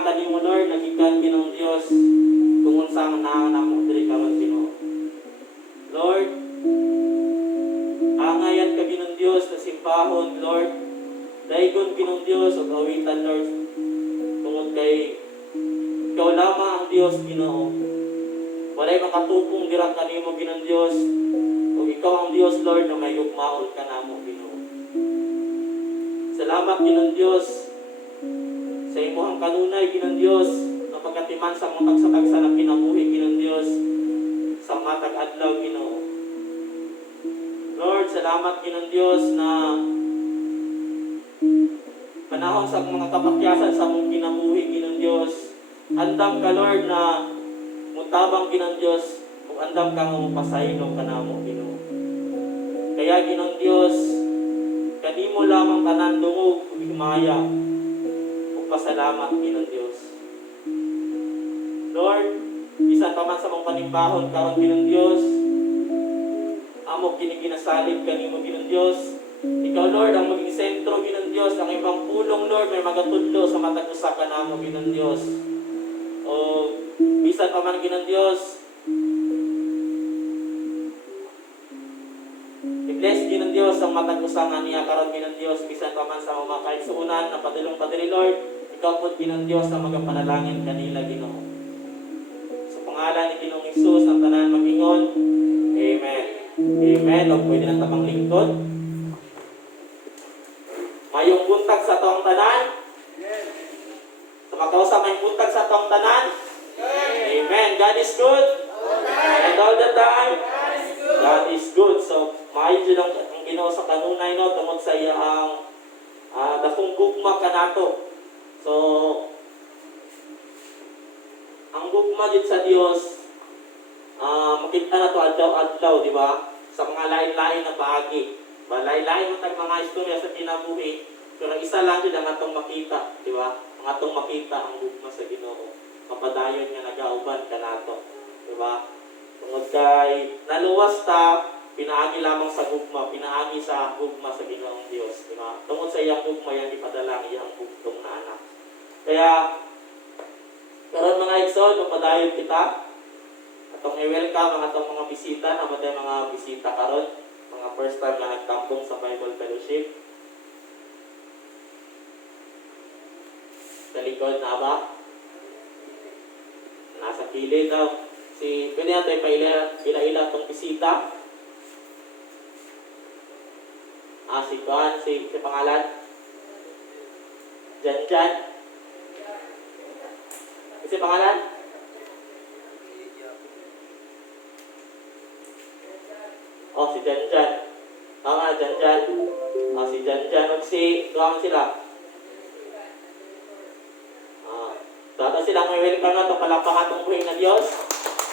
nga kanimo Lord, nagikan Ginoong Dios kung unsa man namo diri karon Ginoo. Lord, angayan ka Ginoong Dios na simpahon Lord. Daigon Ginoong Dios ug awitan Lord. Tungod kay ikaw lamang ang Dios Ginoo. Walay makatupong dira kanimo Ginoong Dios. Ug ikaw ang Dios Lord na may gugmaon ka namo Ginoo. Salamat Ginoong Dios sa imong kanunay Ginoong Dios na pagkatiman sa mga tagsa-tagsa na kinabuhi Ginoong Dios sa matag adlaw Ginoo. Lord, salamat Ginoong Dios na panahon sa mga kapakyasan sa mong kinabuhi Ginoong Dios. Andam ka Lord na mutabang Ginoong Dios ug andam ka nga mapasaylo kanamo Ginoo. Kaya Ginoong Dios, kanimo lamang tanan dungog ug himaya ug pasalamat Ginoong Dios. Lord, bisan pa man sa mong panimbahon karon Ginoong Dios, amo kini ginasalig kanimo Ginoong Dios. Ikaw Lord ang maging sentro Ginoong Dios, ang ibang pulong Lord may magatudlo sa matag usa kanamo Ginoong Dios. O bisan pa man Ginoong Dios, i-bless Ginoong Dios ang matag usa nga niya karon Ginoong Dios, bisan pa man sa mga kaigsuonan na padulong padiri Lord, ikaw pud Ginoong Dios ang magapanalangin kanila Ginoo. Sa pangalan ni Ginoong Hesus ang tanan mag-ingon. Amen. Amen. O pwede na tamang lingkod. Mayong buntag sa tong tanan. Sa makausa may buntag sa tong tanan. Amen. God is good. And all the time, God is good. So, maayo dyan ang Ginoo sa kanunay no, tungod sa iyang dakong gugma kanato. So, ang gugma dito sa Dios, makita na to adlaw-adlaw, di ba? Sa mga lain-lain na bahagi. Lain-lain mo tayong mga istorya sa kinabuhi, pero isa lang din ang atong makita, di ba? Ang atong makita ang gugma sa Ginoo. Mapadayon nga nagauban kanato, di ba? Tungod kay naluwas ta, pinaagi lamang sa gugma, pinaagi sa gugma sa Ginoong Dios, di ba? Tungod sa iyang gugma yan ipadala ang iyang bugtong na anak. Kaya karon mga igsoon, mapadayon kita. Atong i-welcome ang atong mga bisita, naman tayo mga bisita karon, mga first time na nagtampong sa Bible Fellowship. Sa likod na ba? Nasa kilid daw. Pwede natin paila-ila itong bisita. Si Kuan, si pangalan? Jan. Si pangalan? Si Jan. Tama, Jan. Si Jan. Huwag tuwang sila. Dato silang may welcome na itong palapakan itong buhay na Diyos.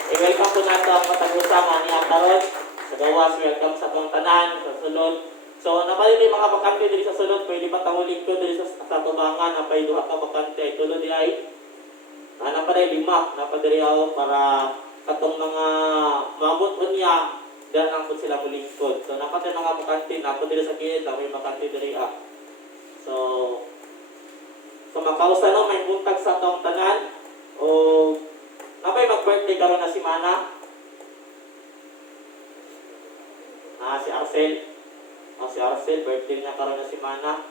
I-welcome po natin ang matag-usama niya karon. Sa gawas, welcome sa itong tanan, sa sulod. So, napalito yung mga bakante diri sa sulod. Pwede ba tangulig ko diri sa tubangan. Napay duha ka bakante ay tulod di ay. Napaday 5. Napadiri ako para katong mga mabot po niya. Diyan ang po sila mulingkod. So, napatay mga bakante. Napadiri sa kilid. May bakante diri ah. So makausa no, may buntag sa tong tanan. O napay mag-birthday karon na si Mana. Si Arcel. Si Arcel, birthday niya karon na si Mana.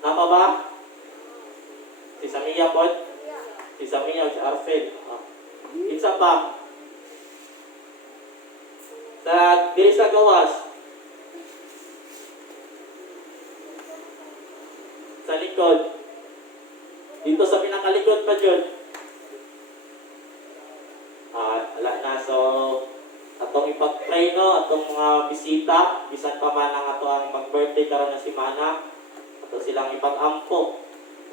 Napa ba? Si Samia po? Si Samia, si Arcel. Isa pa. Diri sa gawas. Sa likod. Dito sa pinakalikod pa dyan. Wala na. So, atong ipag-pray no, atong mga bisita, bisan pa man ang ato ang mag-birthday karon na si Mana, ato silang ipag-ampo.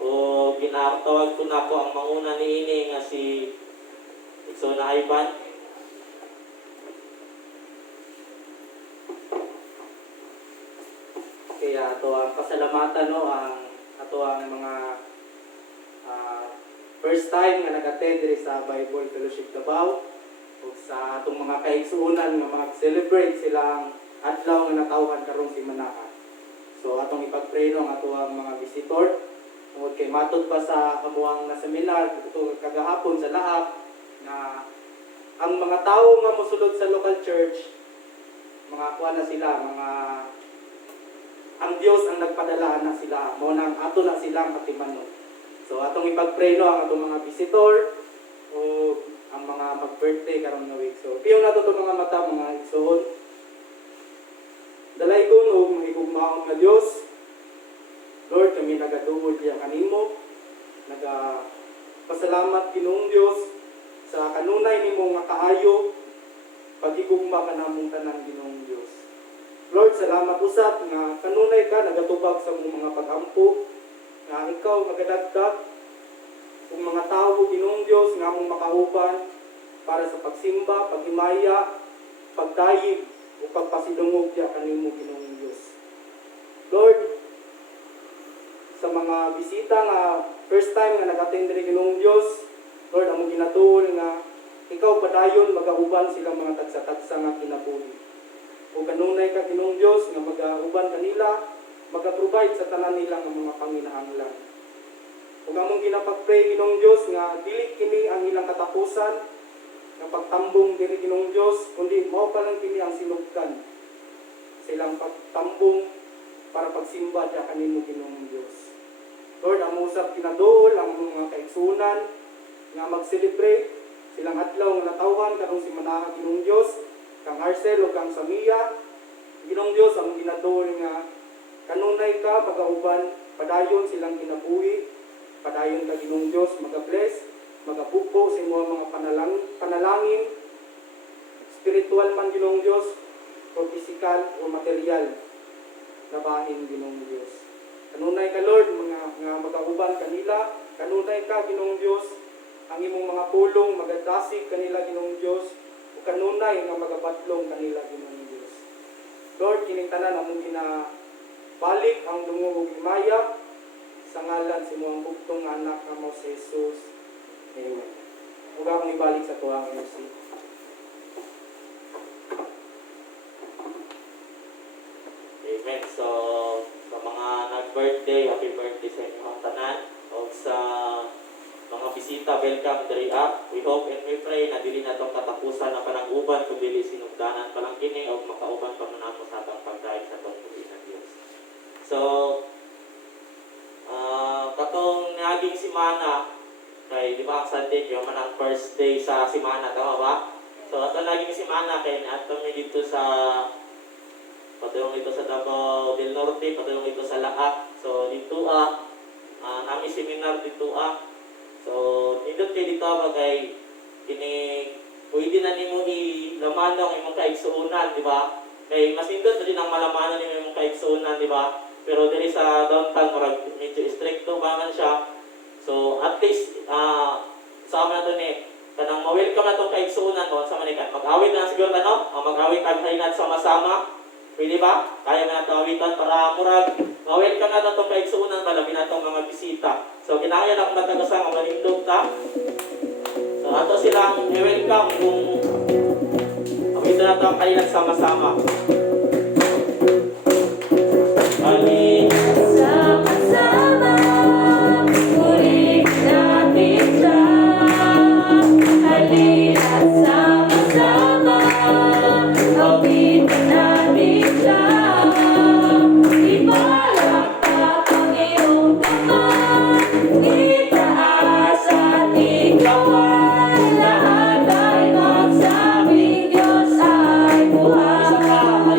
O ginatawag ko na ko ang manguna ni ini nga si Iksona Ivan. Kaya ato ang pasalamatan no, ang ato ang mga first time nga nag-attend diri sa Bible Fellowship Davao ug sa atong mga kaigsuonan nga mag-celebrate silang adlaw nga natawhan karon si Manaka. So atong ipag-pray no ang ato ang mga visitor Tungod kay matod pa sa amuang na seminar ito kagahapon sa lahap na ang mga tao nga mosulod sa local church, mga kuha na sila, mga ang Dios ang nagpadala na sila, mo nang ato na silang atimanon. So atong ipag-pray no ang atong mga visitor o ang mga mag-birthday karong nga week. So piyon nato to mga mata mga igsoon. Dalaygon og mahigugmaon nga Dios. Lord, kami nagadungog diya kanimo. Pasalamat Ginoong Dios sa kanunay nimo nga kaayo pagigugma kanamong tanan Ginoong Dios. Lord, salamat usab nga kanunay ka nagatubag sa mong mga pag-ampo nga ikaw nagadagdag kung mga tao Ginoong Dios nga among makauban para sa pagsimba, paghimaya, pagdayig o pagpasidungog diya kanimo Ginoong Dios. Lord, sa mga bisita nga first time nga nag-attend diri Ginoong Dios, Lord, among ginatuol nga ikaw padayon magauban silang mga tagsa-tagsa nga kinabuhi. O kanunay ka Ginoong Dios nga magauban kanila, mag-provide sa tanan nila nga mga panginahanglan. Ug among ginapag-pray Ginoong Dios nga dili kini ang ilang katapusan nga pagtambong diri Ginoong Dios, kundi mao pa lang kini ang sinugdan sa ilang pagtambong para pagsimba diya kanimo Ginoong Dios. Lord, amo usab kinaduol ang mga kaigsunan nga mag-celebrate silang adlaw nga natawhan karong simana Ginoong Dios, kang Arcel o kang Samia. Ginoong Dios ang ginaduol nga kanunay ka magauban, padayon silang kinabuhi, padayon ka Ginoong Dios, maga-bless, magapupo sa imong mga panalangin, spiritual man Ginoong Dios o physical o material na bahin Ginoong Dios. Kanunay ka Lord, nga magauban kanila, kanunay ka Ginoong Dios, ang imong mga pulong magadasig kanila Ginoong Dios, o kanunay nga magabatlong kanila Ginoong Dios. Lord, kining tanan among ginabalik ang dungog ug himaya sa ngalan sa imong bugtong anak nga mao si Jesus. Amen. Ug akong ibalik sa tuwang MC. Amen. So, sa mga nag-birthday, happy birthday sa inyong tanan. O sa mga bisita, welcome diri up. We hope and we pray na dili na itong katapusan na panag-uban kung dili sinugdanan pa lang kini o makauban pa man ako sa atong pagdaig sa itong puli ng Diyos. So, katong naging simana, kay di ba ang Sunday, yung man ang first day sa simana, tama ba? So, ato naging simana, kay ato mi dito sa padulong ito sa Davao del Norte, padulong ito sa Laak. So, dito nami seminar dito So, nindot kay dito kay kini pwede na nimo ilaman ang imong kaigsuonan, di ba? Kay mas nindot rin ang malamanan nimo imong kaigsuonan, di ba? Pero diri sa downtown murag medyo stricto ba man siya. So, at least sa amin na to ni kanang ma-welcome na tong kaigsuonan mo sa manikan. Mag-awit na siguro mag-awit ang hainat sama-sama. Pwede ba? Kaya na ito awitan para murag ma-welcome na itong kaigsuunan malabi na itong mga bisita. So, kinahanglan akong matagasan ang malindog ta. So, ato silang i-welcome kung awitan na itong kainat sama-sama. Bali. Sama-sama, muling natin siya. Halina sama-sama, awitan natin siya. Ipalakpak ang iyong kamay, itaas at ikawan. Lahat ay magsabing Diyos ay buhay.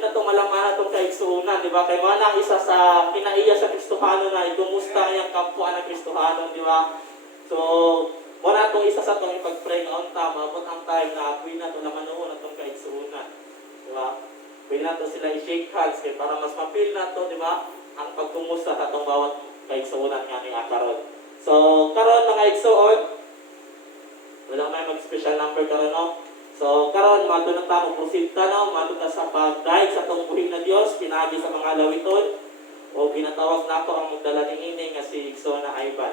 na ito malaman itong kaigsuunan, di ba? Kaya wala isa sa kinaiya sa Kristohano na ikumusta yung kampuan ng Kristohano, di ba? So, wala itong isa sa itong ipag-pray noon tama, but ang time na pwede na ito naman noon itong kaigsuunan, di ba? Pwede na ito sila i-shake hands kaya para mas mapil na ito, di ba? Ang pagkumusta sa itong bawat kaigsuunan nga ni Akaron. So, karon mga igsuon, wala may mag-special number karon, no? So, karon mato na tamo proceed ta, no? Mato ta sa pag-guide sa itong buhing na Dios, pinagi sa mga lawiton, o ginatawag na ako ang magdala ni ini nga si Igsona Ivan.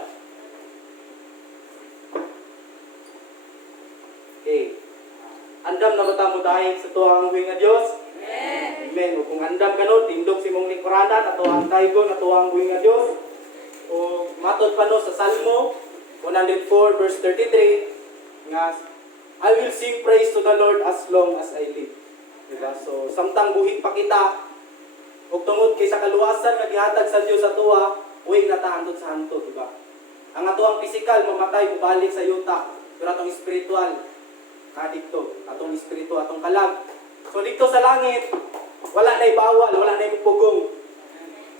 Okay. Andam na ba mo dahil sa tuwang buhing na Dios? Amen. O kung andam ka no, tindog si mong likurada, natuwang taygo, natuwang buhing na Dios. O matod pa no sa Salmo 104 verse 33 nga I will sing praise to the Lord as long as I live. Diba? So samtang buhi pa kita ug tungod kay sa kaluwasan nga gihatag sa Dios sa tuwa, uwi na ta hangtod sa hanto, diba? Ang atuang physical mamatay mubalik sa yuta, pero atong spiritual dito, atong espiritu, atong kalag. So dito sa langit, wala na'y bawal, wala na'y pugong.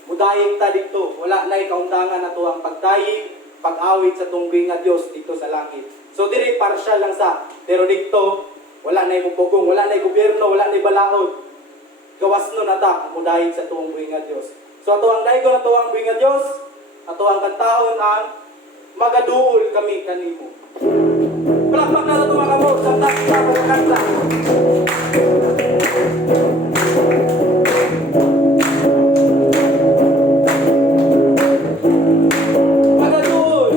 Mudayeng ta dito, wala na'y kaundangan ato ang pagdayeg, pag-awit sa tungging nga Dios dito sa langit. So diri partial lang sa, pero dito wala na'y pugong, wala na'y gobyerno, wala na'y balaod. Gawas no na ta mudayeg sa tungging nga Dios. So ato ang daygo na tuwang buhing nga Dios, ato ang kantahon ang magaduol kami kanimo. Palakpak na ito mga kamot, sa taas na pagkakanta. Magaduol!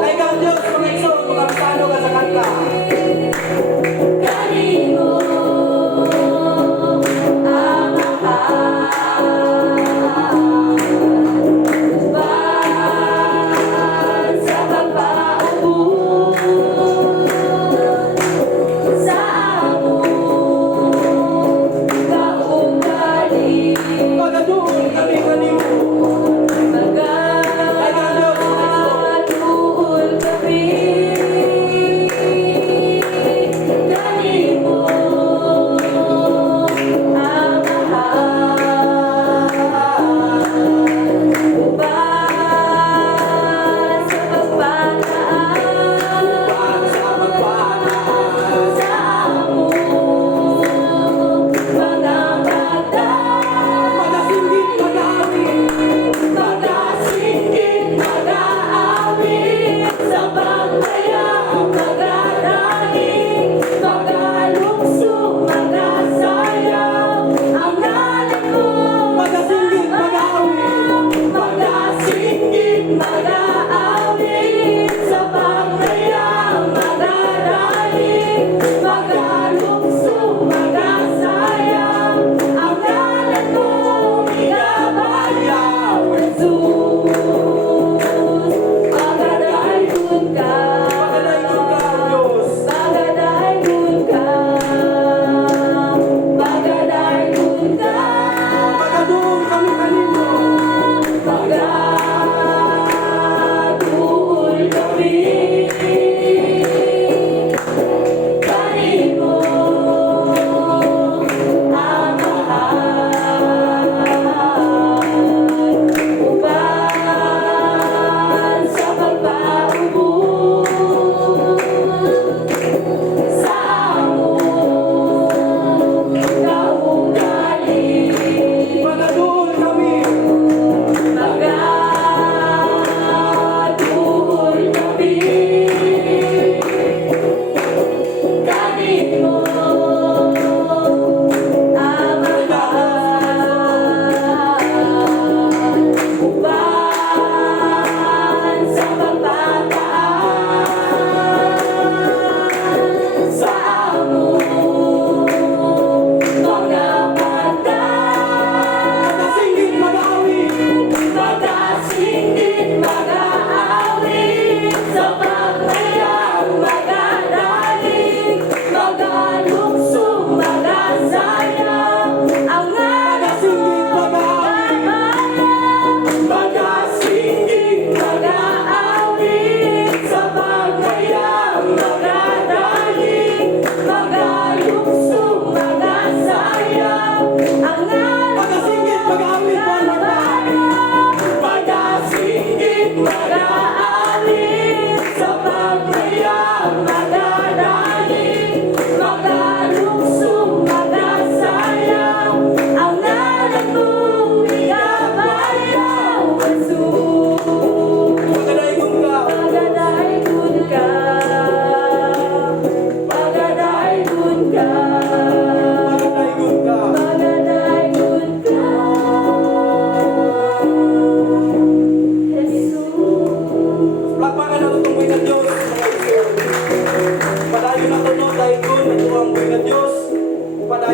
Ay kang Diyos, mga iso, mga bisano ka sa kanta. Kanino ang mahal sa pagpaupo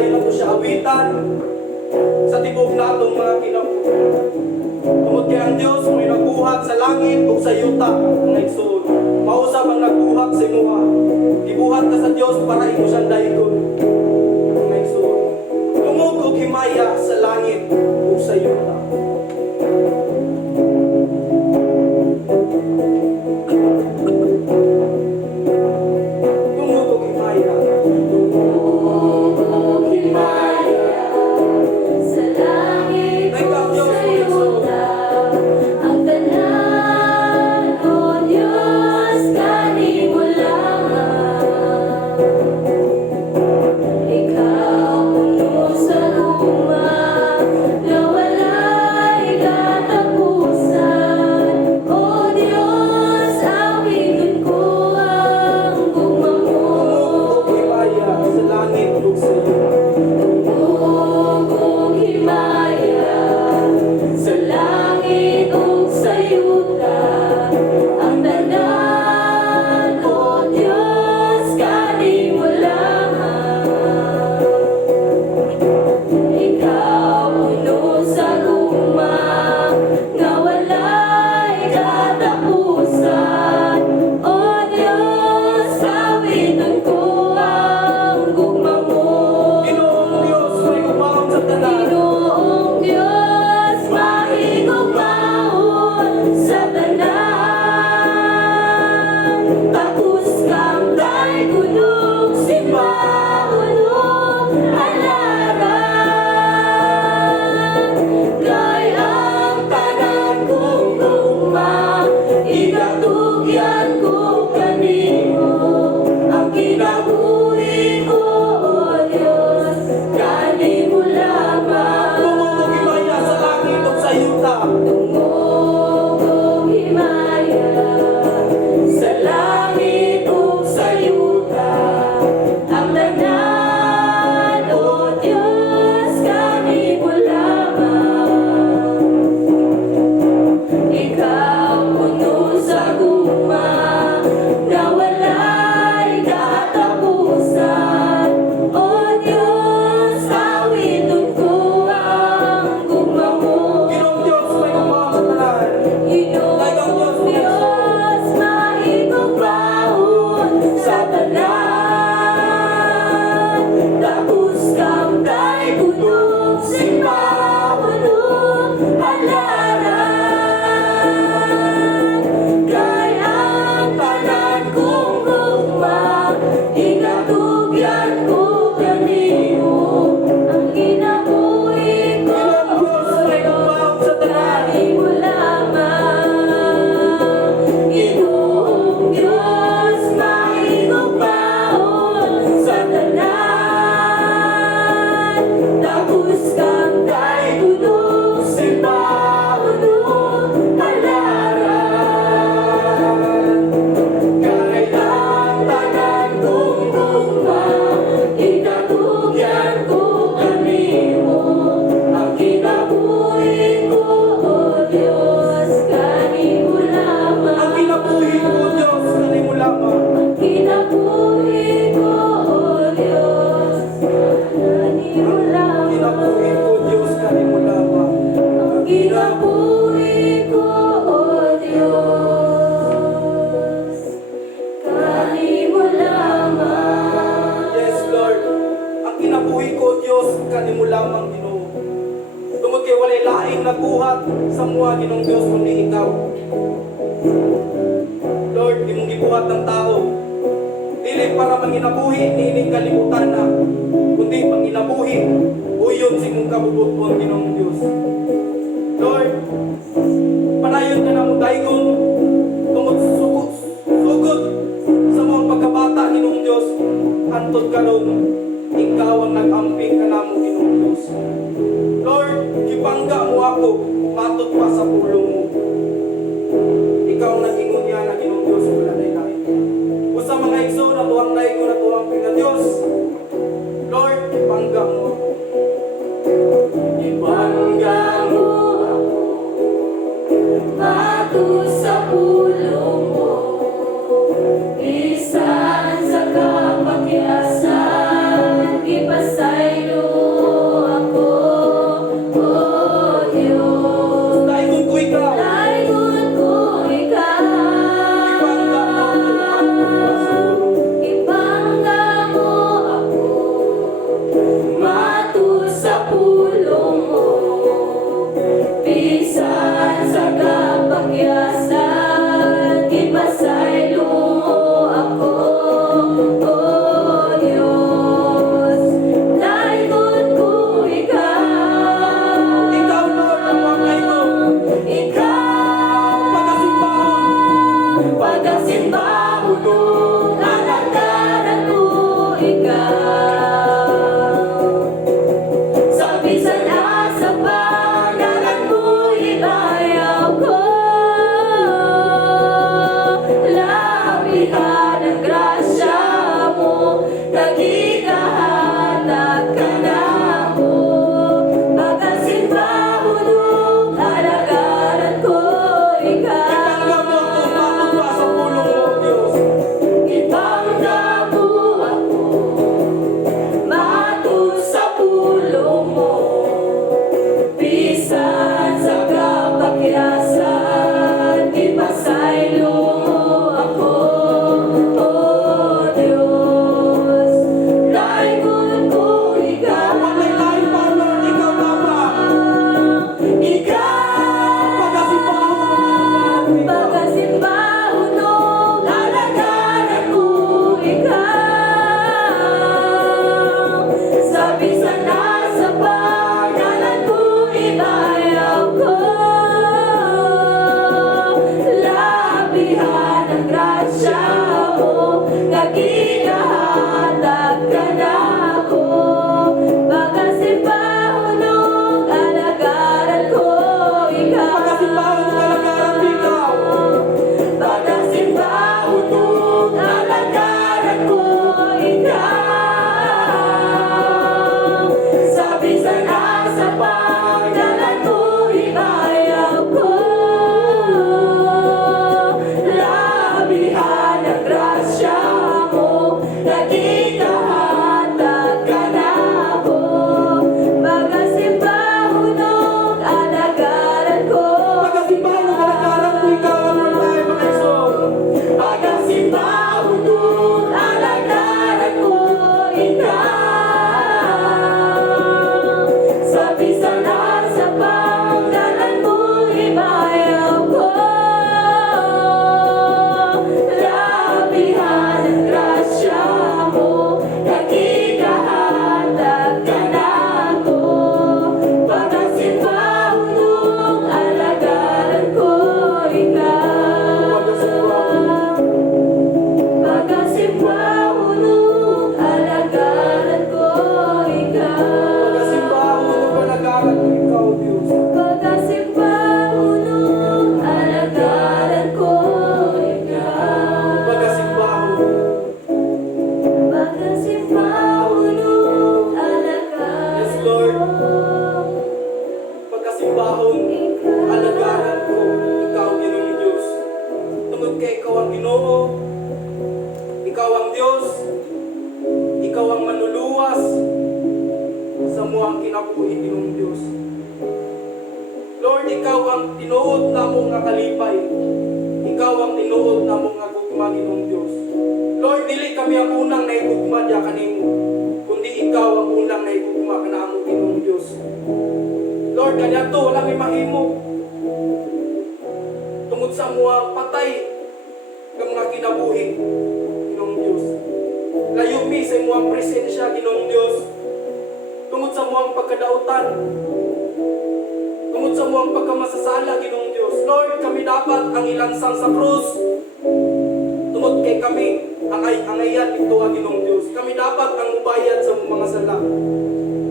lain na to siya awitan sa tibok natong mga kinabuhi. Tungod kay ang Dios may nagbuhat sa langit ug sa yuta nga igsoon. Mausab ang nagbuhat sa imuha. Gibuhat ka sa Dios para imo siyang daygon. Nga igsoon. Tungod og himaya sa langit ug sa yuta. Tungod og himaya. Sa langit o sa yuta, ang tanan, O Diyos, kanimo lamang. Ikaw puno sa luma, na wala'y katapusan. O Diyos, awitin ko ang gugma mo. Tungod og himaya sa langit ug sa yuta. Ug himaya sa langit ug sa yuta, ang tanan, O Diyos, kanimo lamang. Ikaw puno sa luma, nga wala'y katapusan. O Diyos, awiton ko ang gugma mo. Ginoong Dios may umaon sa tanan. Ginoong Diyos, mahigugmaon sa tanan. Tapos kang kay kunong simbahulong halaran. Kay ang tanan kong gugma, itatugyan ko kanimo. Ang kinabuhi ko, O Diyos, kanimo lamang. Tungod og himaya sa langit ug sa yuta. Tungod og himaya sa langit ug sa yuta, ang tanan, O Diyos, kanimo lamang. Ikaw puno sa guma, na wala'y katapusan. O Diyos, awiton ko ang gugma mo. Ginoong Dios may umaon sa tanan. Ginoong Diyos, mahigugmaon sa tanan. Tapos kang kay kunong simbahulong halaran. Kay ang tanan kong gugma, itatugyan ko kanimo. Ang kinabuhi ko, kanimo lamang. Ginoong Diyos, mahigugmaon sa tanan. Tapos kang kay kunong simbahulong halaran. Kay ang tanan kong gugma, itatugyan ko kanimo. Ang kinabuhi ko, O Diyos, kanimo lamang. Ang kinabuhi ko, Dios, kanimo lamang. Ang kinabuhi ko, O Diyos, kanimo Ang kinabuhi lamang. ko, Dios, kanimo lamang. Ang kinabuhi ko, O Diyos, kanimo lamang. Yes, Lord. Ang kinabuhi ko, Dios, kanimo lamang, Ginoo. Tungod kay walay laing nagbuhat sa mua, Ginoong Dios, kundi ikaw. Lord, imong gibuhat ng tao. Dili para manginabuhi niining kalibutan na, kundi manginabuhi uyon sa imong kabubuton, Ginoong Dios. Lord, panayon ka na mo daygon tungod sugod sa mga pagkabata, Ginoong Dios. Antod karon ikaw ang nag-amping ka namo, Ginoong Dios. Lord, gipangga mo ako matud pa sa pulong mo. Ikaw ang nag-ingon niya na Ginoong Dios, wala na ilahin. Usa mga igso na tuwang daygon na tuwang pinga Dios. Lord, gipangga mo ako. Ipangga mo ako, matud sa pulong mo. Bisan sa kapakyasan, ipasaylo ikaw. Sa bisan sa pangalan mo ibayaw ko. Labihan ang grasya mo, nagikahanap ka na mo. Magasimba hulog, alagaran ko ikaw. Ibangga mo ako sa pulong mo, Diyos. Ibangga mo ako, mato sa pulong mo. Bisan sa kapakyasan, ipasaylo ako, O Diyos. Laingon ko ikaw. Walay lain pa, Lord, ikaw lamang. Ikaw, pagkasimba hulog, alagaran ko ikaw. Sa bisan sa pangalan mo ibayaw ko. Labihan ang grasya mo, nagikahatag ka na ako. Pagkasimba hulog, alagaran ko ikaw. Pagkasimba hulog, alagaran ko ikaw. Sa bisan sa pangalan mo ibayaw ko. Labihan ang grasya mo, nagikahatag ka na ako. Pagkasimba hulog, alagaran ko. Pagkasimba hulog, alagaran ko ikaw. Sa bisan sa pangalan mo ibayaw ko. Labihan ang grasya mo, nagikahatag ka na ako. Pagkasimba hulog, alagaran ko ikaw. Pagkasimba hulog, alagaran ko ikaw. Pagkasimba hulog, alagaran ko ikaw. Pagkasimba hulog, alagaran Yes, Lord. ko. Pagkasimbahon, alagaran ko, ikaw, Ginoong Diyos. Tungod kay ikaw ang Ginoo, ikaw ang Diyos, ikaw ang manluluwas sa muang kinabuhi, Ginoong Diyos. Lord, ikaw ang tinuod namo nga kalipay. Ikaw ang tinuod namo nga gugma, Ginoong Diyos. Lord, dili kami ang unang naigugma diya kanimo, kundi ikaw ang unang naigugma kanamo, Ginoong Diyos. Lord, kanya to, wala may mahimo. Tungod sa mga patay ng mga kinabuhi, Ginoong Diyos. Layo mi sa mga presensya, Ginoong Diyos. Tungod sa mga pagkadautan, tungod sa mga pagkamasasala, Ginoong Diyos. Lord, kami dapat ang ilansang sa krus. Tungod kay kami, ang ayan ito, Ginoong Diyos. Kami dapat ang ubayad sa mga sala.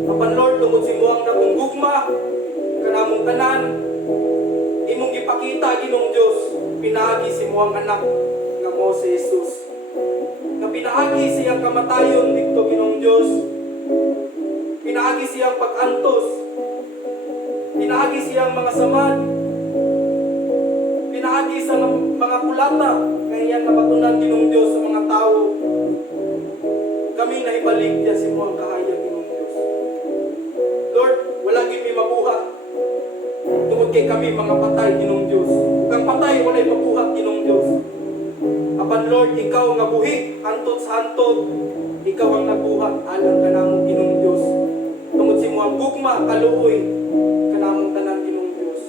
Apan Lord, tungod si mo ang natunggugma, kanamong tanan, imong gipakita, Ginoong Diyos, pinaagi si mo ang anak nga mo si Jesus. Na pinaagi siyang kamatayon dito, Ginoong Diyos. Pinaagi siyang pag-antos. Pinaagi siyang mga samad. Pinaagi sa mga kulata nga iyang napatunan, Ginoong Diyos, sa mga tao. Kami nahibalik niya si mo ang kahaya, Ginoong Diyos. Lord, wala gid mi mabuhat. Tungod kay kami mga patay, Ginoong Diyos. Kang patay, walay mabuhat, Ginoong Diyos. Apan Lord, ikaw nga buhi, antot sa antot. Ikaw ang nabuhat, alang ka namong Ginoong Diyos. Tungod si mo ang gugma, kaluoy, kanamong tanan, Ginoong Diyos.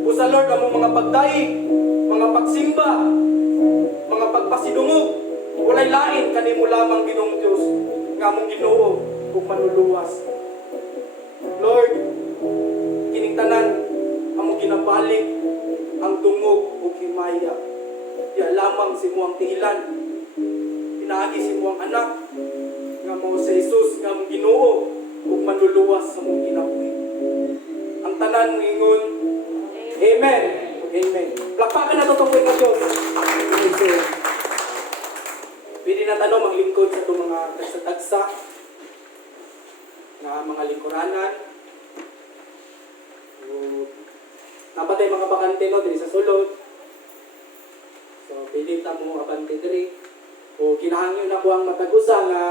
Busa Lord, among mga pagdaig, mga pagsimba, mga pagpasidungog, walay lain kanimo lamang, Ginoong Diyos, nga among Ginoo ug manluluwas. Lord, kining tanan among ginabalik ang dungog ug himaya. Ya lamang si mo ang tiilan. Pinaagi si mo ang anak. nga mao sa Jesus nga ang Ginoo ug manluluwas sa mong kinabuhi. Ang tanan moingon, Amen. Amen. Plakpakan na to nga Diyos. Amen. Pwede na tanong maglingkod sa itong mga tagsa-tagsa nga mga lingkuranan. Napatay mga bakante no diri sa sulod. So pili ta mo abante diri. O kinahangyo na ko ang matagusa nga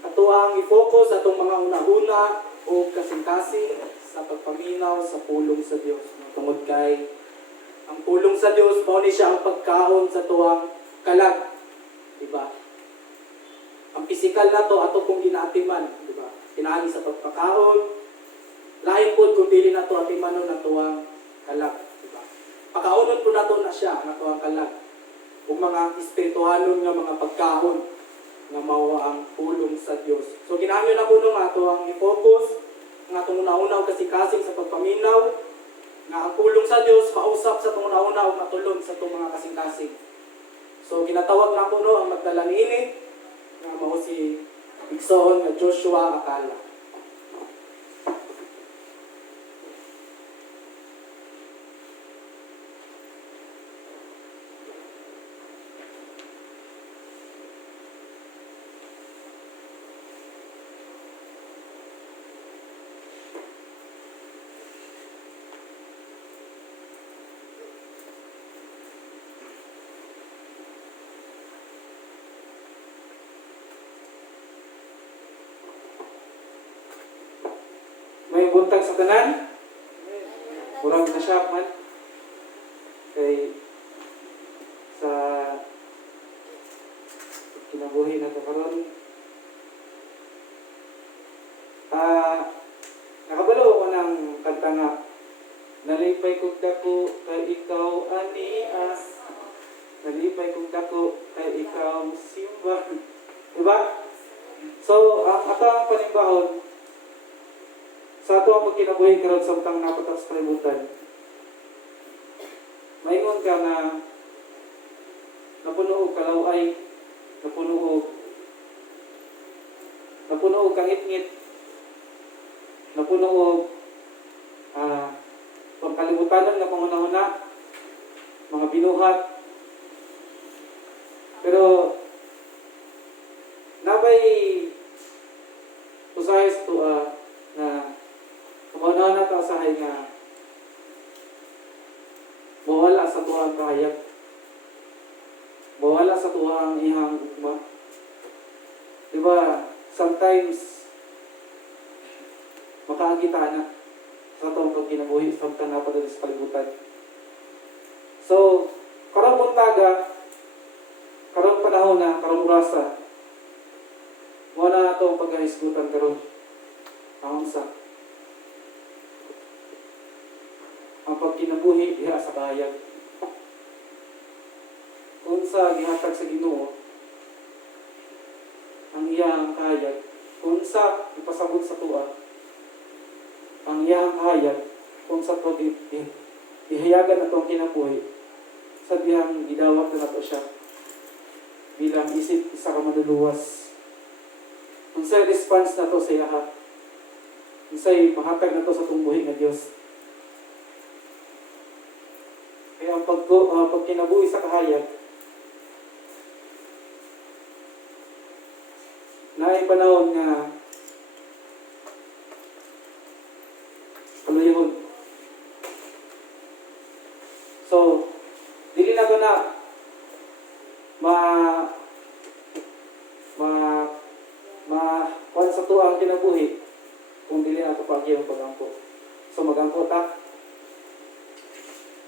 ato ang i-focus atong mga una-una o kasing-kasing sa pagpaminaw sa pulong sa Dios. Tungod kay ang pulong sa Dios mao ni siya ang pagkaon sa tuwang kalag. Diba? Ang pisikal na to ato pong ginaatiman, diba? Kinahanglan sa pagpakaon. Lain po kung dili na to atimanon na tuwang kalag, diba? Pagkaonon po na to na siya na tuwang kalag. Kung mga espirituhanon nga mga pagkaon nga mao ang pulong sa Dios. So kinahanglan na kuno nga ato ang i-focus nga atong una-una kasing-kasing sa pagpaminaw nga ang pulong sa Dios mausap sa atong una-una ug matulon sa atong mga kasing-kasing. So ginatawag na kuno ang magdala niini nga mao si Igsoon nga Joshua Akala. May buntag sa tanan. Murag na siya man. Kay sa kinabuhi na ito karon. Nakabalo ako ng kanta nga. Nalipay kong dako kay ikaw anias. Nalipay kong dako kay ikaw simba. Diba? So, ang atang panimbahon, sa ato ang pagkinabuhi karon sa utang napatak sa kalibutan. Maingon ka na napuno og kalaway, napuno og kangit-ngit, napuno og pagkalibutanan nga panghuna-huna, mga binuhat. Pero nabay usahay sa tuwa na kumana na kausahay nga mawala sa tuwang kahayag. Mawala sa tuwang ihang ugma. Diba, sometimes makaagita na sa tuwang pagkinabuhi sa utang napadali sa kalibutan. So, karong buntaga, karong panahon na, karong urasa, muna na ito ang pagkahisgutan karong ang unsa. Ang pagkinabuhi diha sa kahayag. Kung sa gihatag sa Ginoo ang iyang kahayag, kung sa ipasabot sa tuwa ang iyang kahayag, kung sa to ihayagan ato ang kinabuhi sa diyang gidawat na nato siya bilang isip sa kamanluluwas. Kung sa response na to sa iyaha, kung sa mahatag na to sa tumbuhi nga Dios. Kaya ang pagkinabuhi sa kahayag, naay panahon nga kaluyahon. So, dili na to na kung sa to ang kinabuhi kung dili na to pag-iyong pag-angko. So, mag-angko ta.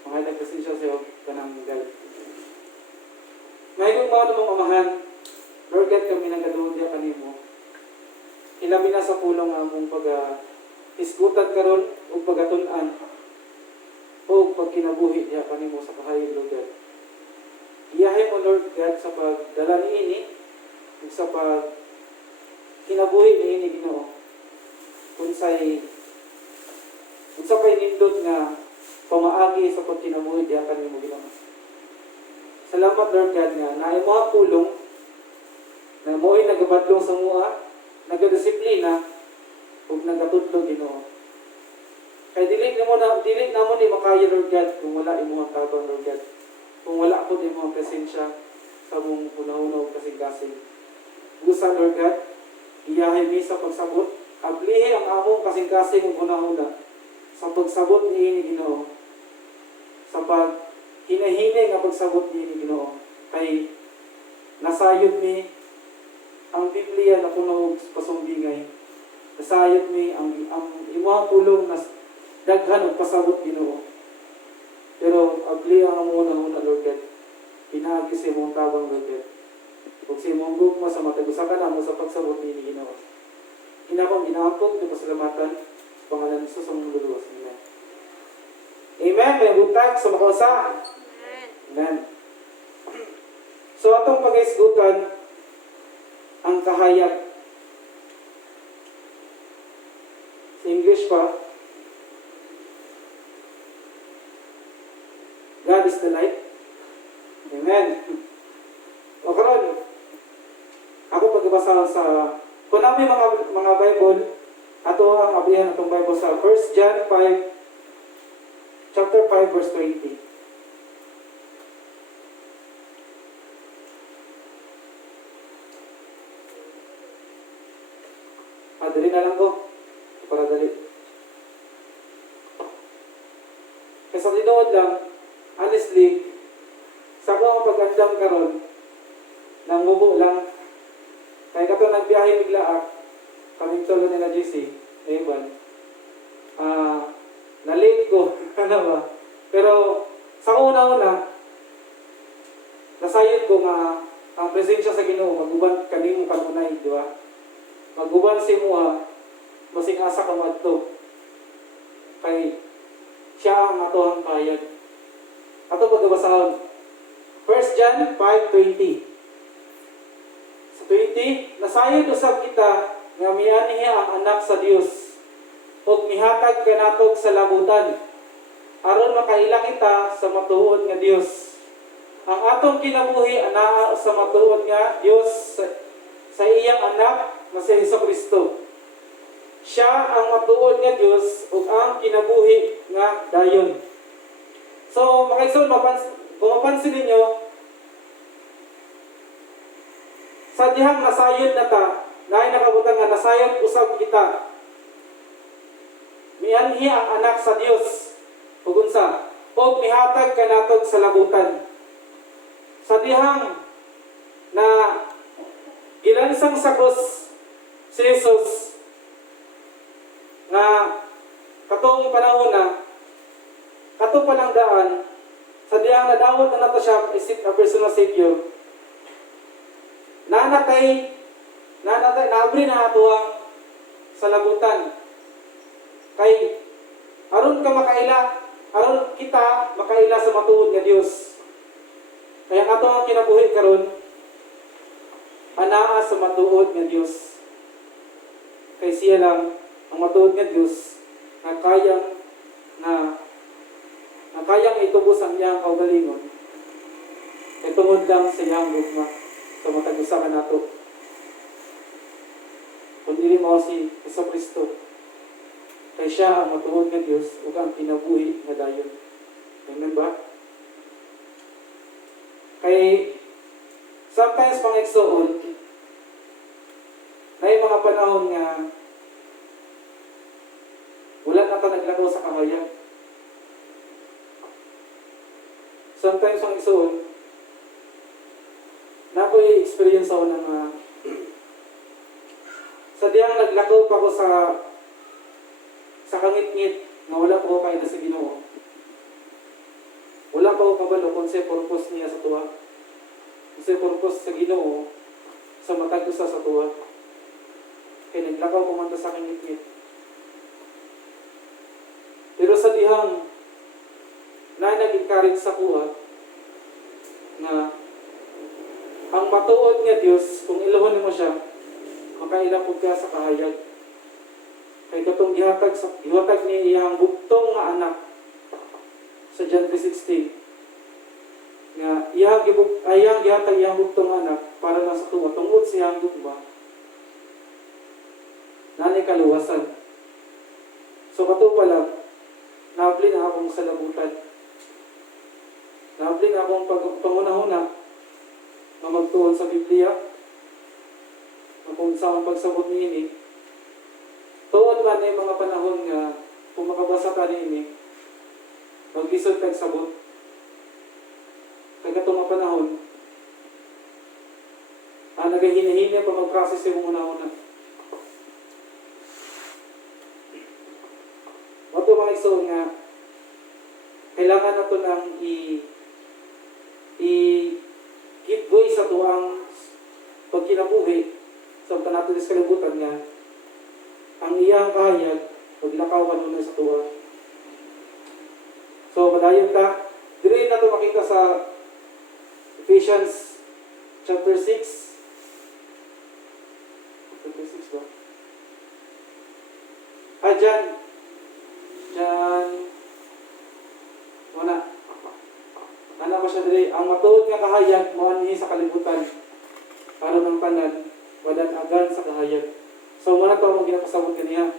Mga nagpasensya sa iyo kanang gal. Ngayon mga namang amahan, Lord God, kami nagadoon diya kanimo. Ilabi na sa pulong ang among isgutan karon o pagatun-an o pagkinabuhi diya kanimo sa kahayag, Lord God. Iyahay mo, Lord God, sa pagdala niini ug sa kinabuhi niini, Ginoo. Unsay nindot nga pamaagi sa pagkinabuhi diha kanimo, Ginoo. Salamat, Lord God, nga naay mo pulong na mo'y nagabadlong sa mua, nagadisiplina, ug nagatudlo Ginoo. Kay dili na mo ni makaya Lord God kung wala imong tabang Lord God. Kung wala ko imong presensya sa mong una-una ug kasing-kasing. Gusa Lord God, iyahay mi sa pagsabot, ablihi ang among kasing-kasing ug una-una sa pagsabot niini Ginoo. Sa pag hinahine nga pagsabot niini Ginoo. Kay nasayod mi ang Biblia na puno og pasumbingay. Nasayod mi ang imong pulong na daghan og pasabot Ginoo. Pero abli ang una-una Lord God. Pinaagi sa imong tabang Lord God. Ug sa imong gugma sa matag usa ka namo sa pagsabot ni Ginoo. Ginakong ginaapog ug pasalamatan sa pangalan ni Jesus ang luluwas. Amen. Amen. May butag sa makausa. Amen. So atong pag-isgutan ang kahayag. Sa English pa, God is the light. Amen. O karon, ako pagbasa sa kung namin mga Bible, ato ang ablihan atong Bible sa 1 John 5, chapter 5, verse 20. Dali na lang ko. Para dali. Kaya sa tinuod lang, honestly, sa ko ang pag-andam karon, nang mubo lang. Kaya kato nagbiyahe bigla kaming tolo nila JC, Evan. Na-late ko, ano ba? Pero sa una-una, nasayod ko nga ang presensya sa Ginoo maguban kanimo kanunay, di ba? Maguban si Muha, masing asa ka madto. Kay siya ang ato ang payag. Ato pagbasahon. 1 John 5:20. Sa 20, nasayod usab kita nga mianihi ang anak sa Dios ug mihatag kanatog sa labutan aron makaila kita sa matuod nga Dios. Ang atong kinabuhi anaa sa matuod nga Dios sa iyang anak nga si Jesucristo. Siya ang matuod nga Dios ug ang kinabuhi nga dayon. So, makaigsoon, kung mapansin ninyo, sa dihang nasayod na ta, naay nakabutang nga nasayod usab kita. Mianhi ang anak sa Dios ug unsa? Og mihatag kanatog sa labutan. Sa dihang na gilansang sa krus si Jesus na katong panahon na kato pa lang daan sa diyang nadawat na nato siya isip a personal savior nanatay naabri na ato ang sa labutan kay aron ka makaila aron kita makaila sa matuod nga Dios kaya ato ang kinabuhi karon anaa sa matuod nga Dios kay siya lang ang matuod nga Dios na kayang itubos ang iyang kaugalingon kay tungod lang sa iyang gugma sa matag usa ka nato kung dili mao si Jesucristo kay siya ang matuod nga Dios ug ang kinabuhi nga dayon. Amen ba? Kay sometimes pangigsuon na mga panahon nga wala na ta naglaro sa kahayag. Sometimes ang igsuon na ako'y experience ako ng sa diyang naglakaw pa ko sa kangit-ngit na wala ko kaida sa Ginoo. Wala pa ko kabalo kung sa purpose niya sa tuwa. Kung sa purpose sa Ginoo sa matag usa sa tuwa. Kaya naglakaw ko man sa kangit-ngit. Pero sa dihang na nag-encourage sa kuha na ang matuod nga Dios kung iluhon mo siya makailapod ka sa kahayag kay katong gihatag ni iyang bugtong nga anak sa John 3:16 nga iyang gihatag iyang bugtong nga anak para lang sa tuwa tungod siya ba nani kaluwasan. So kato pala naabli na akong salabutan. Naabli na akong pangunahuna na magtuon sa Biblia na kung saan pagsabot niini. Tuon ba na yung mga panahon nga kung makabasa ka niini mag-isod kag sabot. Kaya itong mga panahon nagahina-hina pa mag-process yung una-una. Ito mga iso nga kailangan na ito ng i-give way sa tuwang pagkinabuhi sa natin sa kalibutan nga ang iyang kahayag paglakawan nun sa tuwa. So, madayon ka. Dili na ito makita sa Ephesians chapter 6. Chapter 6 ba? Diyan. Wala. Ano ba siya dili? Ang matuod nga kahayag, moanhi sa kalibutan. Para ng tanan, wadan agan sa kahayag. So, muna ito ang ginapasabot kaniya.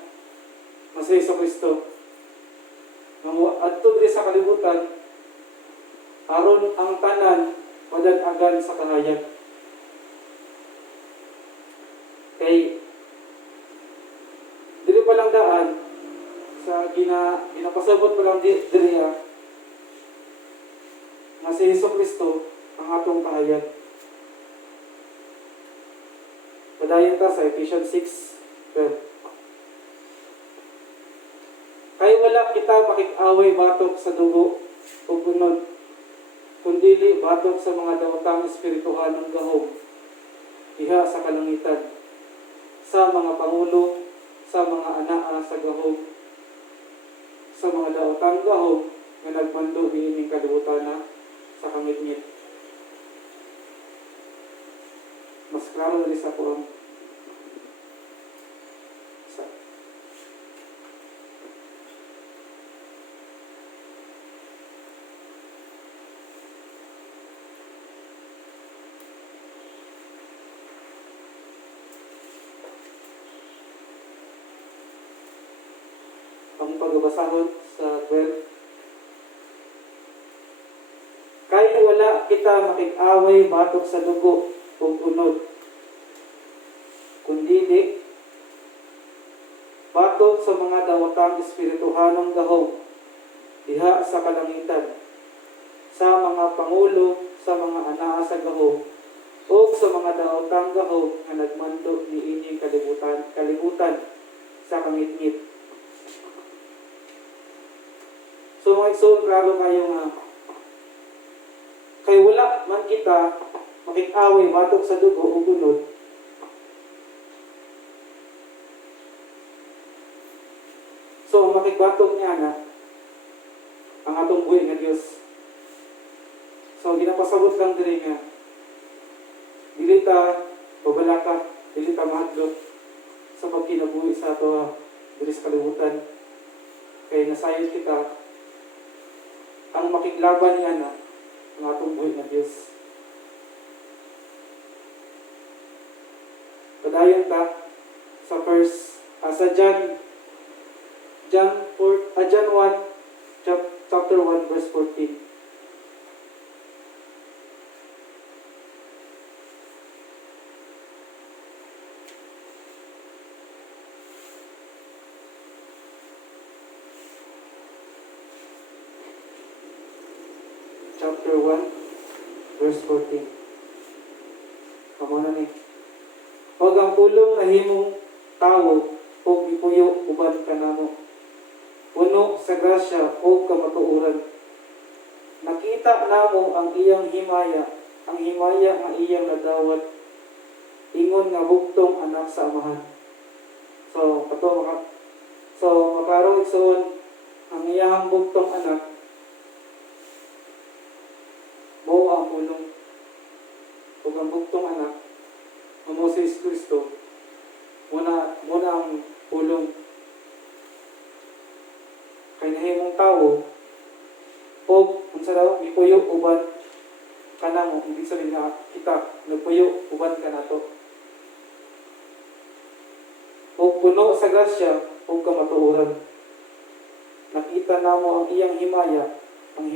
Masa Hesus Kristo. At diri sa kalibutan, aron ang tanan, wadan agan sa kahayag. Kay, diri pa lang daan, sa ginapasabot pa lang diri nga si Hesus Kristo ang atong kahayag. Padayon ta sa Ephesians 6:12. Kay wala kita makik-away batok sa dugo o bunod, kundili batok sa mga dawatang espirituhan ng gahom, diha sa kalangitan, sa mga pangulo, sa mga anaa sa gahom, sa mga dawatang gahom nga nagmando diining kalibutan sa kangit-ngit. Mas klaro na sa Quran. Ang pagbabasahod sa 12. Kay wala kita makik-away batok sa dugo o unod, kundili batok sa mga dawatang espirituhanong gahom, diha sa kalangitan, sa mga pangulo, sa mga anaa sa gahom, o sa mga dawatang gahom nga nagmando ni inyong kalibutan sa kangit-ngit. So mga igsoon, klaro kayo nga kay wala man kita makik-away batok sa dugo o gunod, so makikbatok niya na ang atong buhay nga Diyos. So ginapasabot lang diri nga dili ta babalaka, dili ta mahadlok sa pagkinabuhi sa ato diri sa kalibutan. Kay nasayod kita ang makiglaban niya na ang atong buhay na Diyos. Padayon ta sa sa John 1, chapter 1, verse 14. Chapter 1, verse 14. Kamo na ni. Huwag ang pulong na himong tao o ipuyo uban kanamo. Puno sa grasya o kamatuuran. Nakita namo ang iyang himaya, ang himaya nga iyang nadawat. Ingon nga buktong anak sa amahan. So makarong igsoon ang iyang buktong anak mo ang pulong. Ug ang buktong anak mo si Hesus Kristo muna ang pulong. Kay nahimong tao o unsa daw ipuyo uban namo, ibig sabihin nga kita nagpuyo uban ka nato. O puno sa grasya o kamatuoran. Nakita namo ang iyang himaya ng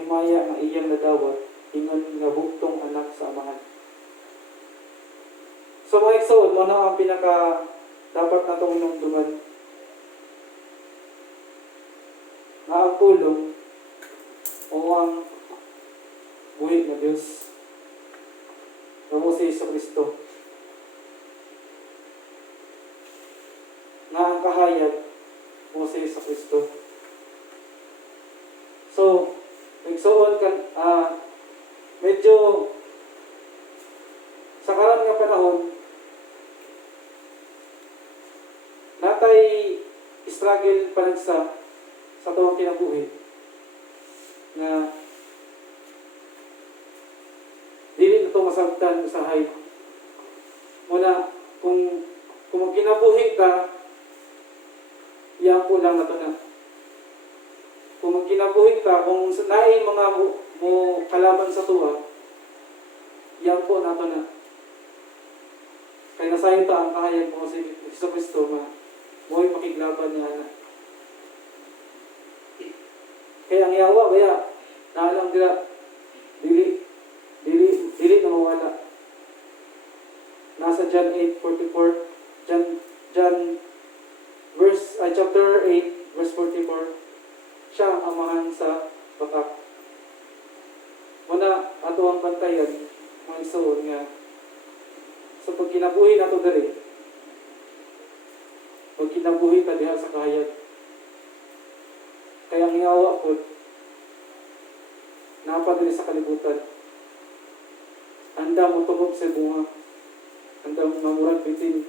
iyang nadawat, ingon nga buktong anak sa amahan. So mga igsoon, mo na ang pinaka dapat natong inumduman na ang pulong o ang buhay na Diyos na mo si Iso Kristo, na ang kahayag mo si Iso Kristo. So, nagsuon kan medyo sa karon nga panahon natay struggle pa lang sa tuwang kinabuhi na dili na ito masabtan usahay. Muna, kung kinabuhi ka, iyang po lang na ito na. Kung kinabuhi ka, kung nain mga mo kalaban sa tuwa, iyang po na ito na. Kaya nasayo ta ang kahayag mo si Iso Kristo, mo'y pakiglaban niya na. Kaya ang yawa, kaya naalang dila, dili na mawala. Nasa John 8:44, chapter 8, verse 44, siya ang amahan sa batak. Muna, ato ang bantayan, mga igsoon nga, sa pagkinabuhi nato diri, pagkinabuhi ta diha sa kahayag. Kaya ang yawa po, napadali sa kalibutan. Anda mo tumob sa bunga. Anda mo mamurag bitin.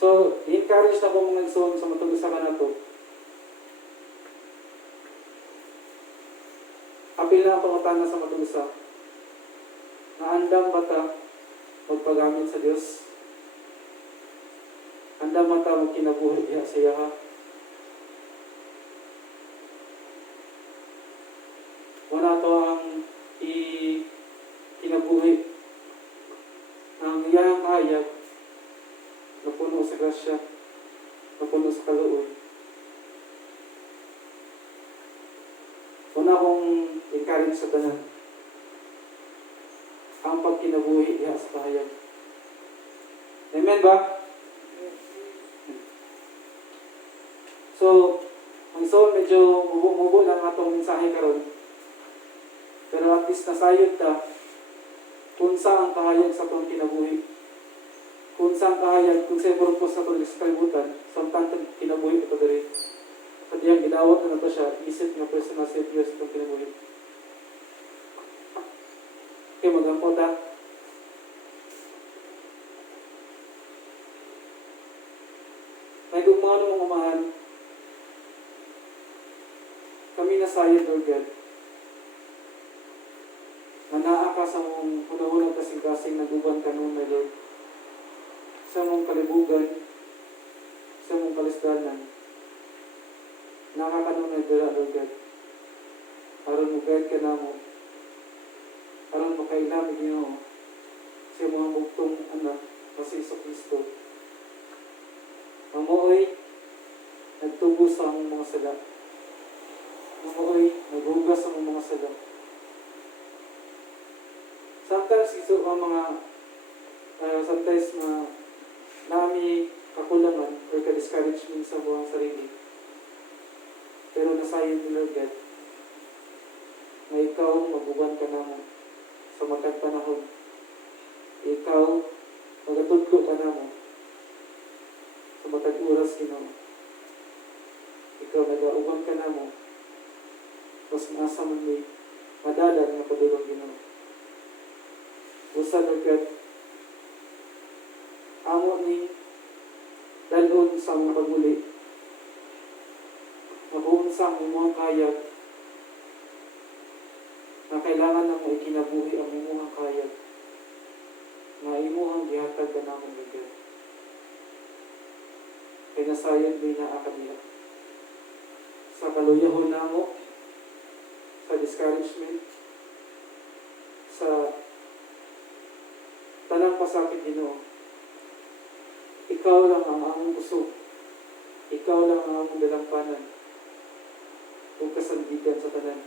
So, i-encourage na po mga igsoon sa matugusa ka na to. Apil na ang pangutana sa matugusa. Na andam bata magpagamit sa Diyos. Andam bata magkinabuhi diha sa iyaha. Wala to ang kinabuhi ang iyang hayag na puno sa grasya, na puno sa kaluoy. Una kong encourage sa tanan ang pagkinabuhi diha sa kahayag. Amen ba? So, ang medyo mubo lang atong mensahe karon. Pero at least nasayod ta kung saan ang kahayag sa itong kinabuhi. Kung saan kahayag, kung sa'yo purpose na ito sa kalibutan, samtang kinabuhi ito diri. At yung ginawat na ito siya, isip na personal sa Diyos itong kinabuhi. Okay, magampo ta. May gugmano mong umahan, kami nasayod, Lord God. Manaa ka sa mong hunahunang kasing-kasing naguban ka noon, my Lord. Sa mong kalibugan, sa mong kalisdanan. Nakakanunay dira, Lord God. Aron mo guide ka na mo. Aron mo kailamig niyo sa mga bugtong anak na si Iso Kristo. Mamuoy, nagtubos sa among mga sala. Mamuoy, naghugas sa among mga sala. Sometimes iso ang mga sometimes na nami kakulangan or ka-discouragement sa buong sarili. Pero nasayon ni Lord God na ikaw maguban ka na mo sa matag panahon. Ikaw magatudlo ka na mo sa matag oras Ginoo. Ikaw nagauban ka na mo mas nasa man may madalag na padulong Ginoo. Usa Lord God, amo ni dalon sa mga pagmuli. Mabuon sa mga kayag na kailangan na mo ikinabuhi ang imuhang kayag na imuhang gihatag ka naman Lord God. Kaya nasayon mo na akaniya. Sa kaluyahon na mo, sa discouragement, pinakasakit, Ginoo. Ikaw lang ang among busog. Ikaw lang ang among dalampanan. Huwag kasandigan sa tanan.